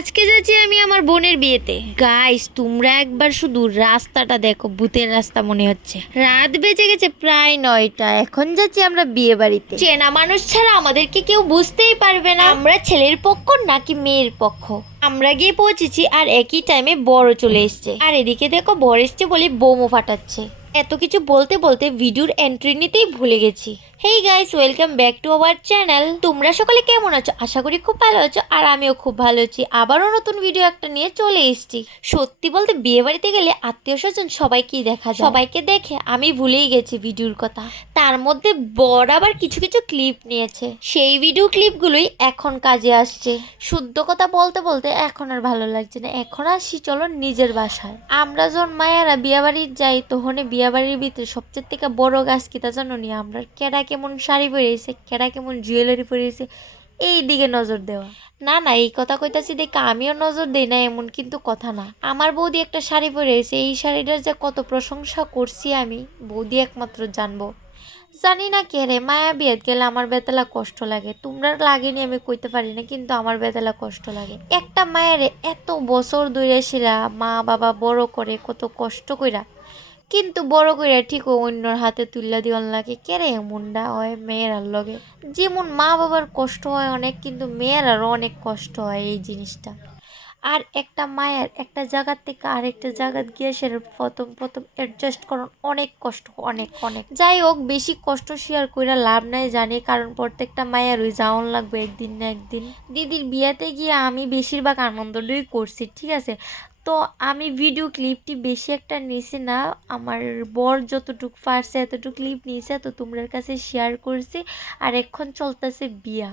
আজকে যাচ্ছি আমি আমার বোনের বিয়েতে। গাইস তোমরা একবার শুধু রাস্তাটা দেখো, ভূতের রাস্তা মনে হচ্ছে। রাত বেজে গেছে প্রায় 9টা। এখন যাচ্ছি আমরা বিয়ে বাড়িতে। চেনা মানুষ ছাড়া আমাদেরকে কেউ বুঝতেই পারবে না আমরা ছেলের পক্ষ নাকি মেয়ের পক্ষ। আমরা গিয়ে পৌঁছেছি আর একই টাইমে বড় চলে এসছে। আর এদিকে দেখো বর এসছে বলে বোমও ফাটাচ্ছে। এত কিছু বলতে বলতে ভিডিওর এন্ট্রি নিতেই ভুলে গেছি। Hey guys, welcome back to our channel. তোমরা সকলে কেমন আছো? আশা করি খুব ভালো আছো, আর আমিও খুব ভালো আছি। আবারও নতুন ভিডিও একটা নিয়ে চলে এসেছি। সত্যি বলতে বিয়ে বাড়িতে গেলে আত্মীয় স্বজন সবাইকেই দেখা যায়। সবাইকে দেখে আমি ভুলেই গেছি ভিডিওর কথা। তার মধ্যে বর আবার কিছু কিছু ক্লিপ নিয়েছে, সেই ভিডিও ক্লিপগুলোই এখন কাজে আসছে। শুদ্ধ কথা বলতে বলতে এখন আর ভালো লাগছে না। এখন আসি চলো নিজের বাসায়। আমরা যখন মায়েরা বিয়ে বাড়ি যাই তখন বিয়ে বাড়ির ভিতরে সবচেয়ে থেকে বড় গাছ কি তা জানো নি? আমরা কেডা কেমন শাড়ি পরেছে, কেডা কেমন জুয়েলারি পরেছে, এই দিকে নজর দেওয়া। না না, এই কথা কইতাছি দেখে আমিও নজর দেই না এমন কিন্তু কথা না। আমার বৌদি একটা শাড়ি পরেছে, এই শাড়িটার যে কত প্রশংসা করছি আমি, বৌদি একমাত্র জানবো। জানি না কে রে, মায়া বিয়েত গেলে আমার বেতলা কষ্ট লাগে। তোমরা লাগেনি আমি কইতে পারি না, কিন্তু আমার বেতলা কষ্ট লাগে। একটা মায়ের এত বছর ধরে ছিলা মা বাবা বড় করে কত কষ্ট কইরা, কিন্তু বড় করে ঠিক অন্যর হাতে তুল্লা দিওয়ান লাগে। কেরে এমনটা হয় মেয়েরার লগে? যেমন মা বাবার কষ্ট হয় অনেক, কিন্তু মেয়েরারও অনেক কষ্ট হয় এই জিনিসটা। আর একটা মায়ের একটা জায়গার থেকে আরেকটা জায়গা গিয়ে সে প্রথম প্রথম অ্যাডজাস্ট করার অনেক কষ্ট, অনেক অনেক। যাই হোক, বেশি কষ্ট শেয়ার করে লাভ নাই জানি, কারণ প্রত্যেকটা মায়ের ওই যাওয়ান লাগবে একদিন না একদিন। দিদির বিয়েতে গিয়ে আমি বেশিরভাগ আনন্দটাই করছি, ঠিক আছে। তো আমি ভিডিও ক্লিপটি বেশি একটা নিছি না, আমার বর যতটুকু পারছে এতটুকু ক্লিপ নিয়েছে, তো তোমার কাছে শেয়ার করছি। আর এখন চলতেছে বিয়া।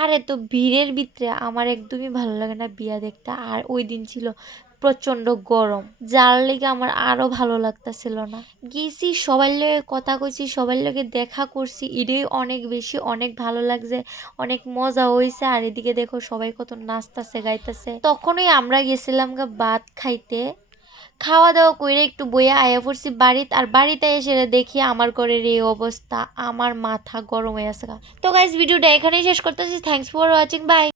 আর এত ভিড়ের ভিতরে আমার একদমই ভালো লাগে না বিয়া দেখতে। আর ওই দিন ছিল প্রচন্ড গরম, যার লেগে আমার আরো ভালো লাগতেছিল না। গেছি সবার লগে কথা কইছি, সবার লগে দেখা করছি, এটাই অনেক বেশি অনেক ভালো লাগছে, অনেক মজা হয়েছে। আর এদিকে দেখো সবাই কত নাচতেছে গাইতেছে। তখনই আমরা গেছিলাম গা ভাত খাইতে। খাওয়া দাওয়া করে একটু বইয়া আয়া পড়ছি বাড়িতে। আর বাড়িতে এসে দেখি আমার ঘরের এই অবস্থা, আমার মাথা গরম হয়ে আছে। তো গাইস, ভিডিওটা এখানেই শেষ করতেছি। Thanks for watching, by.